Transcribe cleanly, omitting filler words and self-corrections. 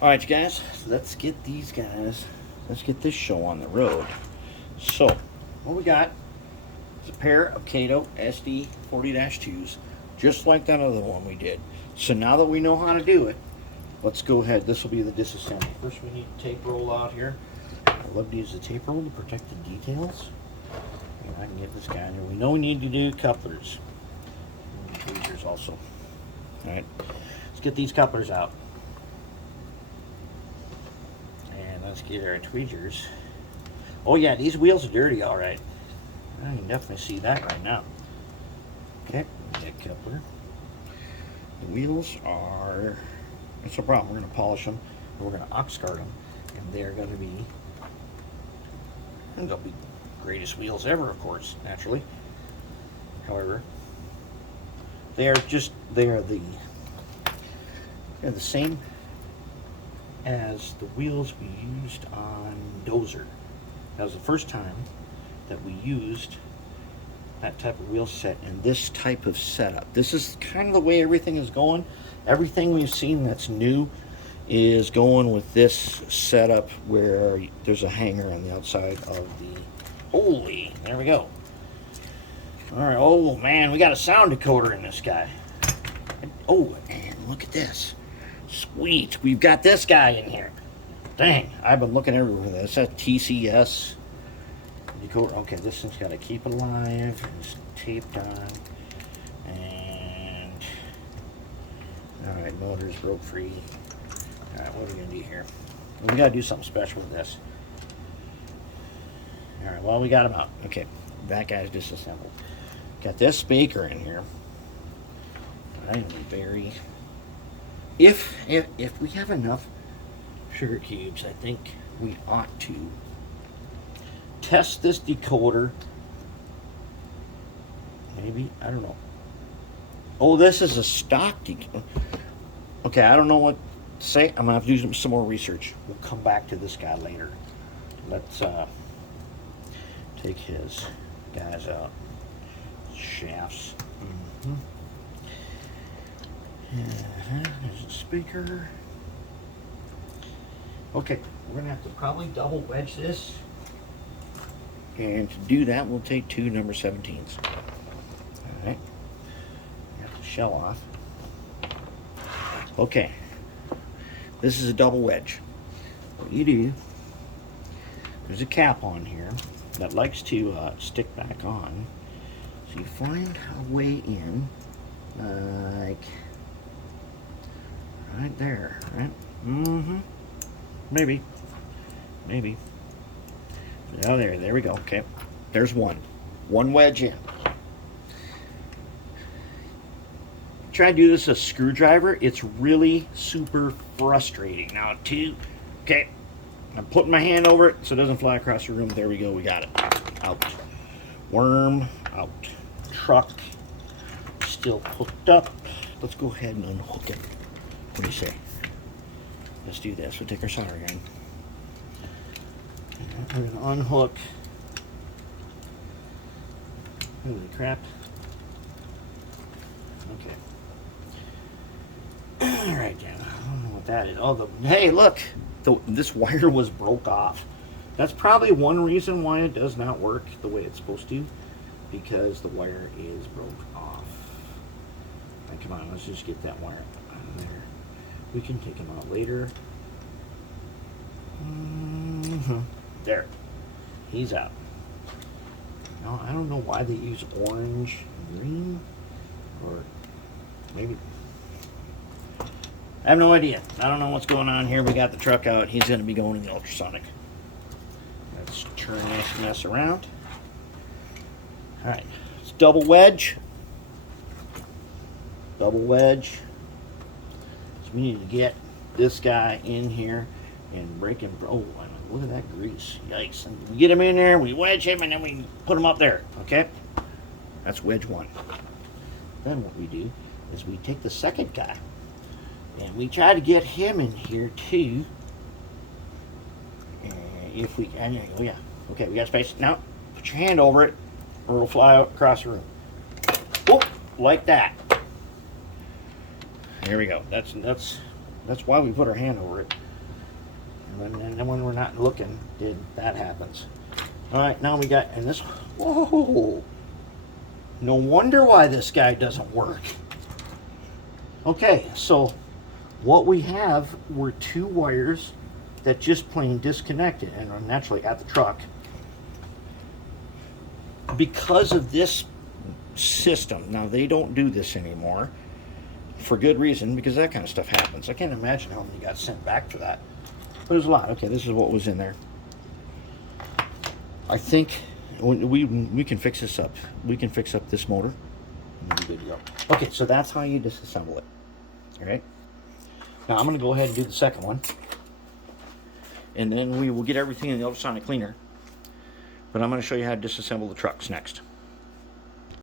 All right, you guys, let's get these guys, let's get this show on the road. So, what we got is a pair of Kato SD40-2s, just like that other one we did. So now that we know how to do it, let's go ahead. This will be the disassembly. First, we need a tape roll out here. I love to use the tape roll to protect the details. And I can get this guy in here. We know we need to do couplers. And tweezers also. All right, let's get these couplers out. And let's get our tweezers. Oh yeah, these wheels are dirty, all right. I can definitely see that right now. Okay, that coupler. The wheels are, it's no problem. We're going to polish them, and we're going to ox guard them, and they're going to be, and they'll be greatest wheels ever, of course, naturally. However, they're the same as the wheels we used on Dozer. That was the first time that we used that type of wheel set and this type of setup. This is kind of the way everything is going. Everything we've seen that's new is going with this setup where there's a hanger on the outside of the, holy, there we go. All right, oh man, we got a sound decoder in this guy. Oh, and look at this. Sweet, we've got this guy in here. Dang, I've been looking everywhere for this. That's TCS decoder. Okay, this thing's got to keep it alive. It's taped on. And all right, motor's broke free. All right, what are we gonna do here? We gotta do something special with this. All right, well, we got him out. Okay, that guy's disassembled. Got this speaker in here. I am very. If we have enough sugar cubes, I think we ought to test this decoder. Maybe, I don't know. Oh, this is a stock decoder. Okay, I don't know what to say. I'm gonna have to do some more research. We'll come back to this guy later. Let's take his guys out. Shafts. There's a speaker. Okay, we're gonna have to probably double wedge this. And to do that, we'll take two number 17s. All right. Have the shell off. Okay. This is a double wedge. What you do, there's a cap on here that likes to stick back on. So you find a way in, like right there, right? Maybe. Oh, there we go. Okay, there's one wedge in. Try to do this with a screwdriver. It's really super frustrating. Now two. Okay, I'm putting my hand over it so it doesn't fly across the room. There we go. We got it. Out. Worm out. Truck still hooked up. Let's go ahead and unhook it. What do you say? Let's do this. We'll take our soldering iron. We're going to unhook. Holy crap. Okay. Alright, Jen. I don't know what that is. Oh, hey, look! This wire was broke off. That's probably one reason why it does not work the way it's supposed to. Because the wire is broke off. Right, come on, let's just get that wire out of there. We can take him out later. There. He's out. Now, I don't know why they use orange and green. Or maybe. I have no idea. I don't know what's going on here. We got the truck out. He's going to be going in the ultrasonic. Let's turn this mess around. Alright. It's double wedge. Double wedge. So we need to get this guy in here and break him. Oh, look at that grease. Yikes. And we get him in there, we wedge him, and then we put him up there. Okay? That's wedge one. Then what we do is we take the second guy and we try to get him in here too. And if we can, oh yeah. Okay, we got space. Now, put your hand over it or it'll fly out across the room. Oh, like that. There we go. That's why we put our hand over it. And then when we're not looking, that happens. All right, now we got, and this, whoa, no wonder why this guy doesn't work. Okay, so what we have were two wires that just plain disconnected and are naturally at the truck. Because of this system, now they don't do this anymore for good reason, because that kind of stuff happens. I can't imagine how many got sent back for that. But there's a lot. Okay, this is what was in there. I think we can fix this up. We can fix up this motor and we'll be good to go. Okay, so that's how you disassemble it. All right. Now I'm going to go ahead and do the second one, and then we will get everything in the ultrasonic cleaner. But I'm going to show you how to disassemble the trucks next.